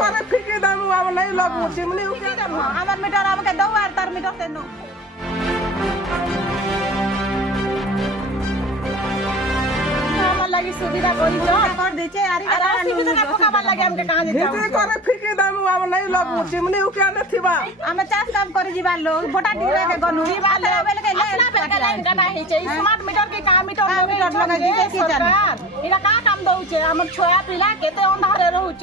करे फिके दाम हम नहीं लगू चिमनी फिके दाम हमर मीटर हमके दो बार तार मीटर से नो लगी सुविधा कोई जो कर देचे यार सुविधा ना पकाबा लगे हमके कहां जे हिते करे फिके दाम हम नहीं लगू चिमनी उके न थिबा हम चास काम करी जीवा लोग भोटा ढीरे के गनुरी बात बेल के अपना बेल के लाइन का नहीं छै स्मार्ट मीटर के काम मीटर लगा दीजे की सरकार इना का काम दउ छै हमर छोया पिला केते अंधारे रहू छ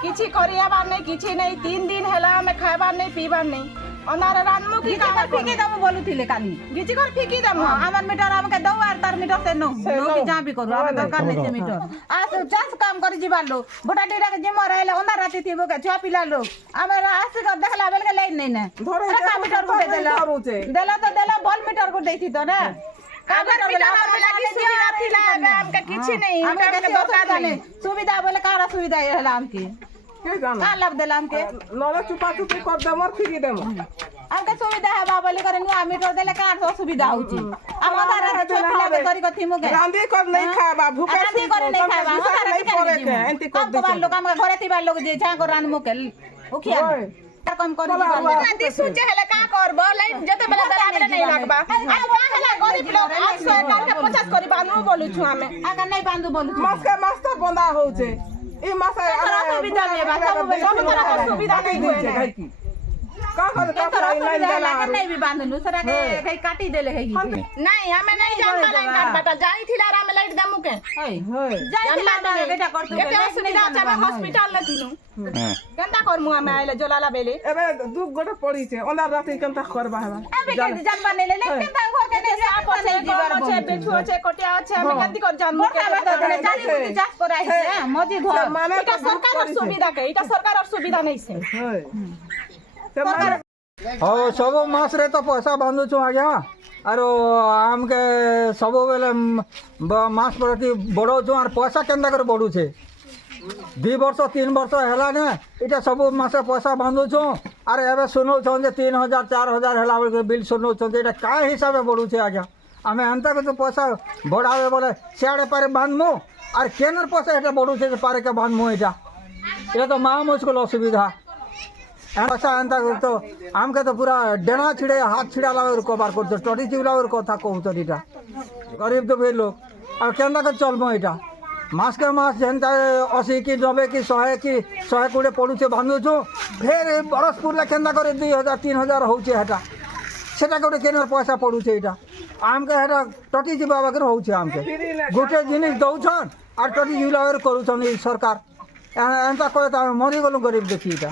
किछि करियाबा नहीं किछि नहीं 3 दिन हैला हमें खायबा नहीं पीबा नहीं अंधारे रानमु की काम फिके दाम बोलुथिले काली गिची कर फिके दाम हमर मीटर हमके दो बार तार मीटर से नो की जा भी करू हम दरकार नहीं छै मीटर आस चास काम करी जीवा लोग भोटा ढीरे के जिम रहले अंधार राती थिबो के छोया पिला लोग हमरा आस कर देखला बेल के लाइन नहीं ना का मीटर को देला तो देला बॉल मीटर को देती तो ना काबर मीटर लगी सुविधा थिला हमके किछि नहीं हमके दरकार नहीं सुविधा बोले कारा सुविधा रहला हमके के जाना का लाभ देला हमके नले चुपा चुपी कर देमर फिके देम हमके सुविधा है बाबा ले करे नुआ मीटर देले का तो सुविधा होची हम आधार छोटला के करी कथि मुके रांदी कर नहीं खाबा भूखे रांदी करे नहीं खाबा आधार नहीं करे एंती कर दे लोग हम घरे तिबा लोग जे छा को रान मुके उखिया कम करी रांदी सोचे हले का करबो लाइन जते बेला दराबे नहीं लागबा आ का हला गरीब लोग 100 के 50 करी बानू बोलु छु हमें आगा नहीं बांधू बोलु छु मास के मास तो बंदा होचे ई मास सुविधा में बा सब तरह सुविधा नहीं होए का कर लाइन देला नहीं भी बांधनु सरा के कहीं काटी देले है नहीं हमें नहीं जानता लाइन काट बाटा जाई थिला राम लाइट दमु के जाई थिला बेटा करतु केते सुविधा छै हम हॉस्पिटल न थिनु केनता करमु हमें आइले जोलाला बेले एबे दु गोटे पड़ी छै अंधार राती केनता करबा है अबे के जानबा नहीं ले केनता घर के नहीं साप छै जीवर छै बेठुओ छै कोटिया छै हमें केनती कर जानमु के जानी बुद्धि जास कराई छै मजी घर इटा सरकार सुविधा के इटा सरकार सुविधा नहीं छै हाँ सब मास रे तो पैसा बांधुछु आज्ञा आरो आमके सब बेले मास प्रति बढ़ाऊँ और पैसा केन्ता कर बढ़ू छे 2 वर्ष 3 वर्ष है ने इटा सब मासे पैसा बांधुछु और एवं शुणु जे 3000 4000 है बेल बिल शुणु इटा क्या हिसाब से बढ़ू छे आज्ञा आम एंता के तो पैसा बढ़ावे बोले सियाड़े पारे बांधमु और केनर पैसा ये बढ़ू छे पारे के बांधमु ये तो महा मुश्किल असुविधा पैसा एंता तो आमके तो पूरा डेना छिड़े हाथ छिड़ा लगे कबार कर टटी चिवला कथा कहते इटा गरीब तो भी लोग और केन्ता कर चलबो इटा मास के मास जेनता 80 कि 90 कि 100 कि 120 पड़ुचे बांधुछु फिर बरस पुरला केन्ता करे 2000 3000 होचे हेटा सेटा गोटे केनर पैसा पड़ुचे इटा आमके हेटा टटी चिवा वगैरह होचे आमके गोटे जिनिस दउछन और टटी चिवला करूछन सरकार एंता कहे तो मरी गलु गरीब देखी इटा।